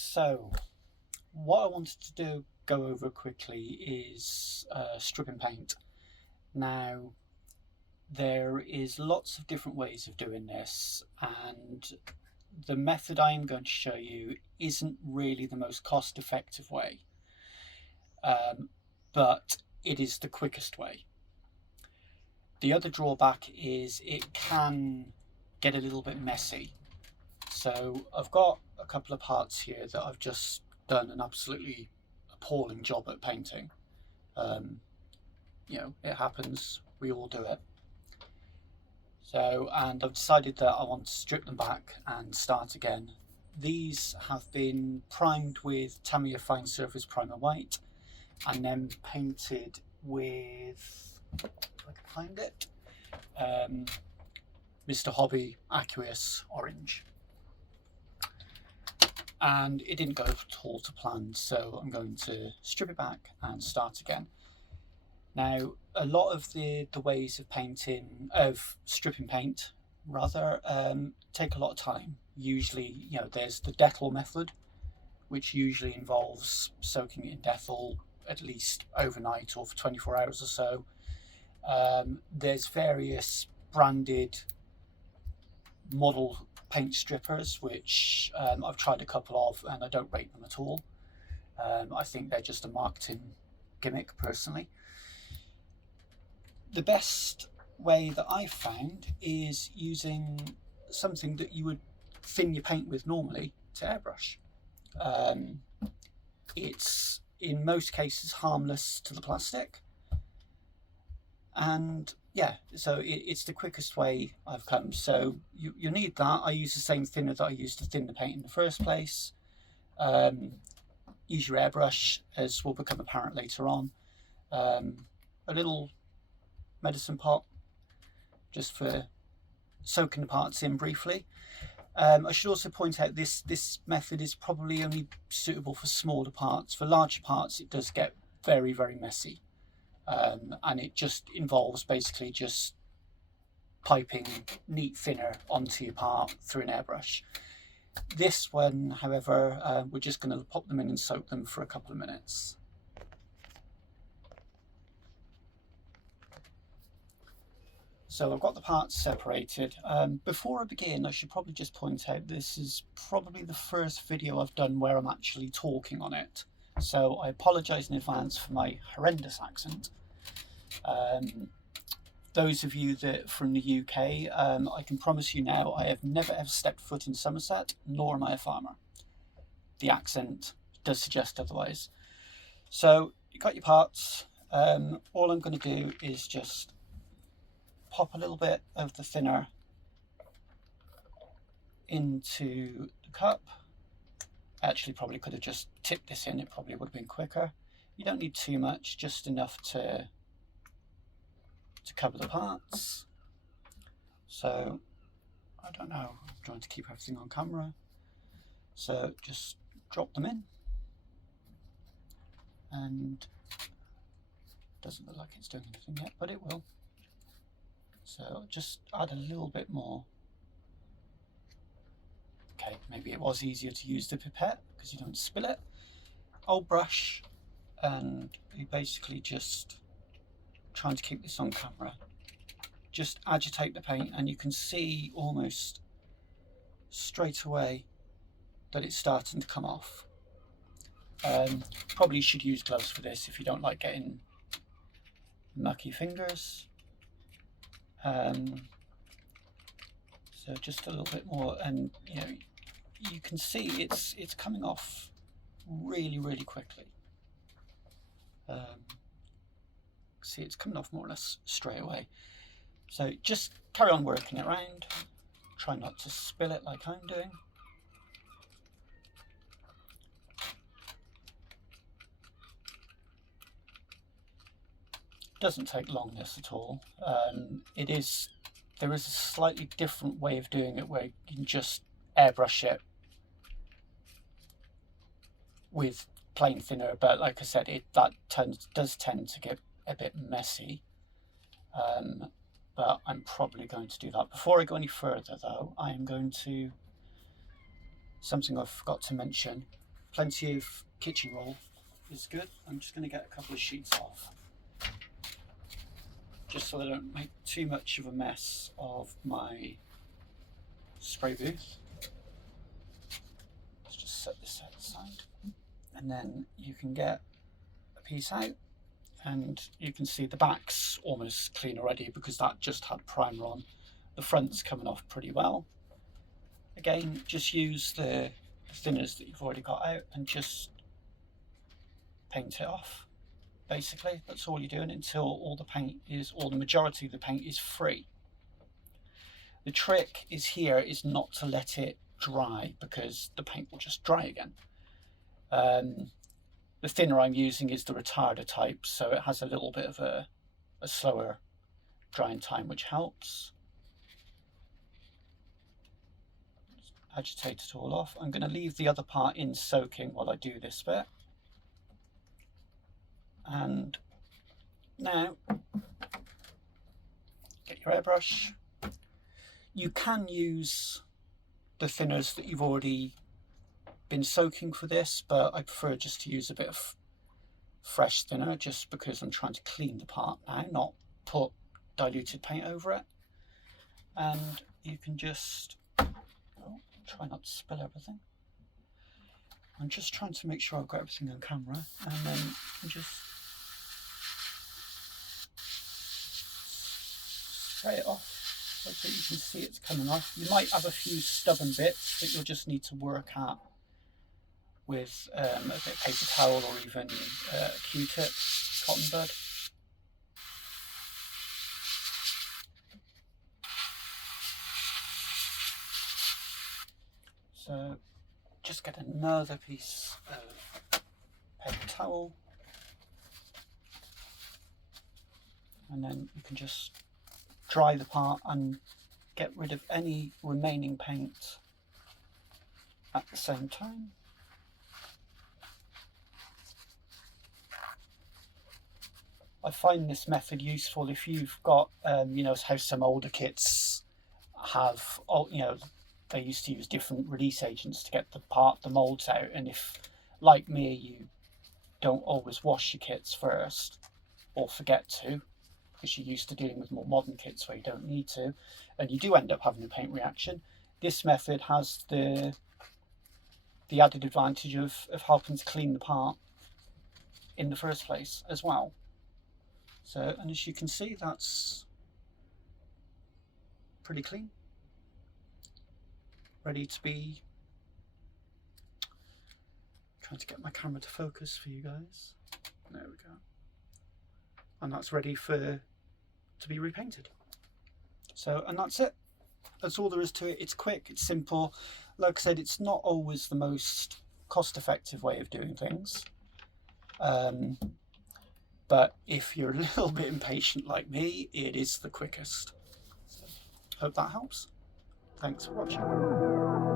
So, what I wanted to go over quickly is stripping paint. Now, there is lots of different ways of doing this, and the method I'm going to show you isn't really the most cost-effective way, but it is the quickest way. The other drawback is it can get a little bit messy. So I've got a couple of parts here that I've just done an absolutely appalling job at painting. It happens, we all do it. And I've decided that I want to strip them back and start again. These have been primed with Tamiya Fine Surface Primer White and then painted with, if I can find it, Mr. Hobby Aqueous Orange. And it didn't go at all to plan, so I'm going to strip it back and start again. Now, a lot of the ways of stripping paint rather, take a lot of time. Usually, there's the Dettol method, which usually involves soaking it in Dettol at least overnight or for 24 hours or so. There's various branded model paint strippers, which I've tried a couple of and I don't rate them at all. I think they're just a marketing gimmick personally. The best way that I've found is using something that you would thin your paint with normally to airbrush. It's in most cases harmless to the plastic, and so it's the quickest way I've come. So you need that. I use the same thinner that I used to thin the paint in the first place. Use your airbrush, as will become apparent later on. A little medicine pot just for soaking the parts in briefly. I should also point out this method is probably only suitable for smaller parts. For larger parts it does get very, very messy. And it just involves basically just piping neat thinner onto your part through an airbrush. This one, however, we're just going to pop them in and soak them for a couple of minutes. So I've got the parts separated. Before I begin, I should probably just point out this is probably the first video I've done where I'm actually talking on it. So I apologise in advance for my horrendous accent. Those of you that from the UK, I can promise you now, I have never ever stepped foot in Somerset, nor am I a farmer. The accent does suggest otherwise. So you got your parts. All I'm going to do is just pop a little bit of the thinner into the cup. Actually, probably could have just tipped this in, it probably would have been quicker. You don't need too much, just enough to cover the parts. So I don't know, I'm trying to keep everything on camera. So just drop them in, and doesn't look like it's doing anything yet, but it will. So just add a little bit more. Okay, maybe it was easier to use the pipette because you don't spill it. Old brush, and you basically just trying to keep this on camera. Just agitate the paint and you can see almost straight away that it's starting to come off. Probably should use gloves for this if you don't like getting mucky fingers. So just a little bit more, and you can see it's coming off really, really quickly. See, it's coming off more or less straight away. So just carry on working it around. Try not to spill it like I'm doing. Doesn't take long, this at all. There is a slightly different way of doing it where you can just airbrush it with plain thinner, but like I said, that does tend to get a bit messy. But I'm probably going to do that. Before I go any further though, I am going to, something I forgot to mention, plenty of kitchen roll is good. I'm just going to get a couple of sheets off, just so I don't make too much of a mess of my spray booth. Let's just set this aside, and then you can get a piece out, and you can see the back's almost clean already because that just had primer on. The front's coming off pretty well. Again, just use the thinners that you've already got out and just paint it off. Basically, that's all you're doing until all the paint is, or the majority of the paint is free. The trick is here is not to let it dry, because the paint will just dry again. The thinner I'm using is the retarder type, so it has a little bit of a slower drying time, which helps. Just agitate it all off. I'm going to leave the other part in soaking while I do this bit. And now, get your airbrush. You can use the thinners that you've already been soaking for this, but I prefer just to use a bit of fresh thinner, just because I'm trying to clean the part now, not put diluted paint over it. And you can just, try not to spill everything. I'm just trying to make sure I've got everything on camera, and then you can just spray it off so that you can see it's coming off. You might have a few stubborn bits that you'll just need to work at with a bit of paper towel, or even a Q-tip, cotton bud. So just get another piece of paper towel, and then you can just dry the part and get rid of any remaining paint at the same time. I find this method useful if you've got, you know, how some older kits have, you know, they used to use different release agents to get the molds out, and if, like me, you don't always wash your kits first, or forget to, because you're used to dealing with more modern kits where you don't need to, and you do end up having a paint reaction, this method has the added advantage of helping to clean the part in the first place as well. So, and as you can see, that's pretty clean, ready to be, trying to get my camera to focus for you guys. There we go. And that's ready to be repainted. So, and that's it. That's all there is to it. It's quick, it's simple. Like I said, it's not always the most cost-effective way of doing things. But if you're a little bit impatient like me, it is the quickest. So, hope that helps. Thanks for watching.